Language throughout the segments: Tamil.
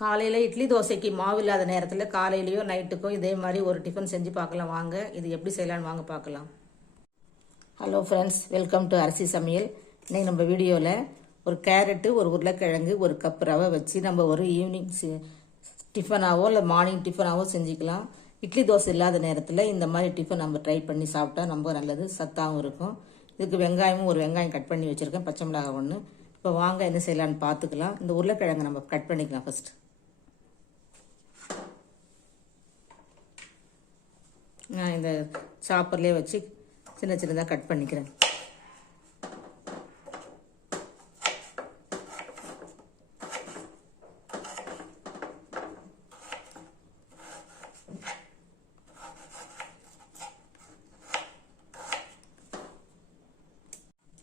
காலையில் இட்லி தோசைக்கு மாவு இல்லாத நேரத்தில் காலையிலையோ நைட்டுக்கோ இதே மாதிரி ஒரு டிஃபன் செஞ்சு பார்க்கலாம். வாங்க இது எப்படி செய்யலாம்னு வாங்க பார்க்கலாம். ஹலோ ஃப்ரெண்ட்ஸ் வெல்கம் டு அரிசி சமையல். இன்னைக்கு நம்ம வீடியோவில் ஒரு கேரட்டு ஒரு உருளைக்கிழங்கு ஒரு கப் ரவை வச்சு நம்ம ஒரு ஈவினிங் டிஃபனாவோ இல்லை மார்னிங் டிஃபனாவோ செஞ்சுக்கலாம். இட்லி தோசை இல்லாத நேரத்தில் இந்த மாதிரி டிஃபன் நம்ம ட்ரை பண்ணி சாப்பிட்டா ரொம்ப நல்லது சத்தாகவும் இருக்கும். இதுக்கு வெங்காயமும் ஒரு வெங்காயம் கட் பண்ணி வச்சுருக்கேன் பச்சை மிளகாய் ஒன்று இப்போ வாங்க என்ன செய்யலாம்னு பார்த்துக்கலாம். இந்த உருளைக்கிழங்கு நம்ம கட் பண்ணிக்கலாம் ஃபஸ்ட்டு நான் இந்த சாப்பர்லேயே வச்சு சின்ன சின்னதாக கட் பண்ணிக்கிறேன்.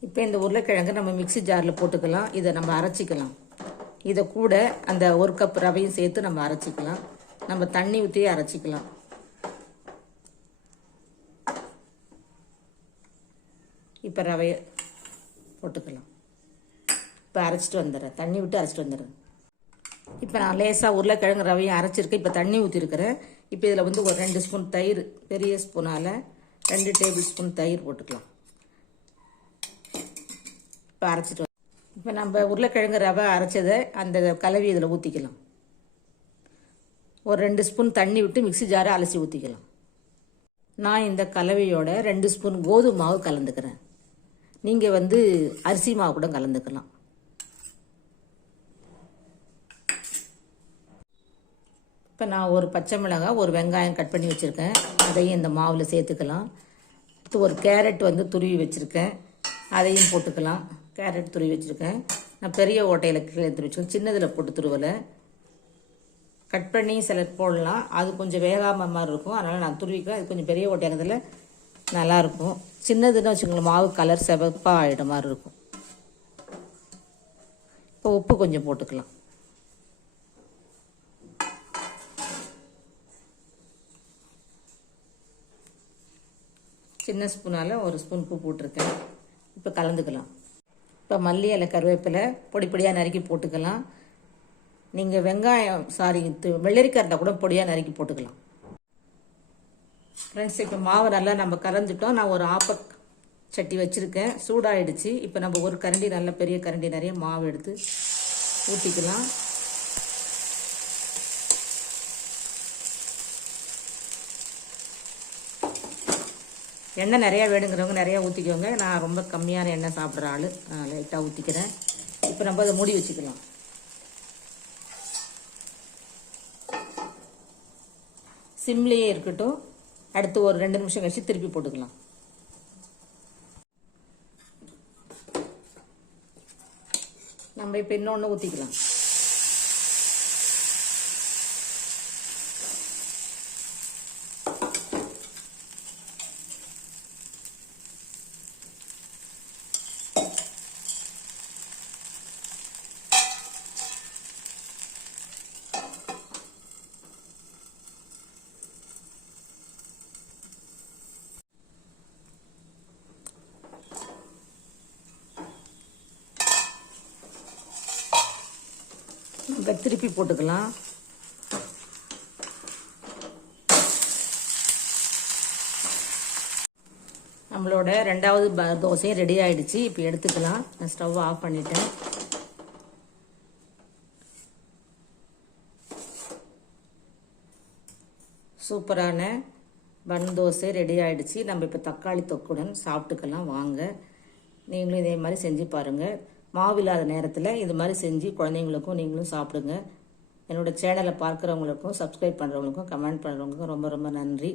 இப்போ இந்த உருளைக்கிழங்கு நம்ம மிக்ஸி ஜாரில் போட்டுக்கலாம். இதை நம்ம அரைச்சிக்கலாம். இதை கூட அந்த ஒரு கப் ரவையும் சேர்த்து நம்ம அரைச்சிக்கலாம். நம்ம தண்ணி ஊற்றி அரைச்சிக்கலாம். இப்போ ரவையை போட்டுக்கலாம். இப்போ அரைச்சிட்டு வந்துடுறேன். தண்ணி விட்டு அரைச்சிட்டு வந்துடுறேன். இப்போ நான் லேசாக உருளைக்கிழங்கு ரவையும் அரைச்சிருக்கேன். இப்போ தண்ணி ஊற்றிருக்கிறேன் இப்போ இதில் வந்து ஒரு ரெண்டு ஸ்பூன் தயிர் பெரிய ஸ்பூனால் ரெண்டு டேபிள் ஸ்பூன் தயிர் போட்டுக்கலாம். இப்போ அரைச்சிட்டு வந்து- இப்போ நம்ம உருளைக்கிழங்கு ரவை அரைச்சதை அந்த கலவி இதில் ஊற்றிக்கலாம் ஒரு ரெண்டு ஸ்பூன் தண்ணி விட்டு மிக்ஸி ஜாரை அலசி ஊற்றிக்கலாம் நான் இந்த கலவையோட ரெண்டு ஸ்பூன் கோதுமை மாவு கலந்துக்கிறேன். நீங்கள் வந்து அரிசி மாவு கூட கலந்துக்கலாம். இப்போ நான் ஒரு பச்சை மிளகாய் ஒரு வெங்காயம் கட் பண்ணி வச்சுருக்கேன். அதையும் இந்த மாவில் சேர்த்துக்கலாம். அடுத்து ஒரு கேரட் வந்து துருவி வச்சுருக்கேன். அதையும் போட்டுக்கலாம். கேரட் துருவி வச்சுருக்கேன். நான் பெரிய ஓட்டையில் கீழே எடுத்து வச்சுருக்கேன். சின்னதில் போட்டு துருவலை. கட் பண்ணி சில போடலாம். அது கொஞ்சம் வேகாம மாதிரி இருக்கும். அதனால் நான் துருவிக்கிறேன் அது கொஞ்சம் பெரிய ஓட்டையானதில் நல்லாயிருக்கும். சின்னதுன்னு வச்சுக்கோங்களேன் மாவு கலர் சிவப்பாக ஆகிட மாதிரி இருக்கும். இப்போ உப்பு கொஞ்சம் போட்டுக்கலாம். சின்ன ஸ்பூனால் ஒரு ஸ்பூன் உப்பு போட்டிருக்கேன். இப்போ கலந்துக்கலாம். இப்போ மல்லி இலை கருவேப்பிலை பொடி பொடியாக நறுக்கி போட்டுக்கலாம். நீங்கள் வெங்காயம் சாரி து- வெள்ளரிக்காய் இருந்தால் கூட பொடியாக நறுக்கி போட்டுக்கலாம். ஃப்ரெண்ட்ஸ் இப்போ மாவு நல்லா நம்ம கலந்துட்டோம் நான் ஒரு ஆப்ப சட்டி வச்சுருக்கேன். சூடாயிடுச்சு. இப்போ நம்ம ஒரு கரண்டி நல்ல பெரிய கரண்டி நிறைய மாவு எடுத்து ஊற்றிக்கலாம் எண்ணெய் நிறையா வேணுங்கிறவங்க நிறையா ஊற்றிக்கோங்க நான் ரொம்ப கம்மியான எண்ணெய் சாப்பிட்ற ஆள். லைட்டாக ஊற்றிக்கிறேன் இப்போ நம்ம அதை மூடி வச்சுக்கலாம். சிம்லேயே இருக்கட்டும். அடுத்து ஒரு ரெண்டு நிமிஷம் கழிச்சு திருப்பி போட்டுக்கலாம். நம்ம இப்போ இன்னொன்று ஊற்றிக்கலாம் நம்ம திருப்பி போட்டுக்கலாம். நம்மளோட ரெண்டாவது ப- தோசையும் ரெடி ஆயிடுச்சு. இப்போ எடுத்துக்கலாம். நான் ஸ்டவ் ஆஃப் பண்ணிட்டேன். சூப்பரான பன் தோசை ரெடி ஆகிடுச்சு நம்ம இப்போ தக்காளி தொக்குடன் சாப்பிட்டுக்கலாம். வாங்க. நீங்களும் இதே மாதிரி செஞ்சு பாருங்கள் மாவில்லாத நேரத்தில் இது மாதிரி செஞ்சு குழந்தைங்களுக்கும் நீங்களும் சாப்பிடுங்க. என்னோட சேனலை பார்க்குறவங்களுக்கும் சப்ஸ்கிரைப் பண்ணுறவங்களுக்கும் கமெண்ட் பண்ணுறவங்களுக்கும் ரொம்ப ரொம்ப நன்றி.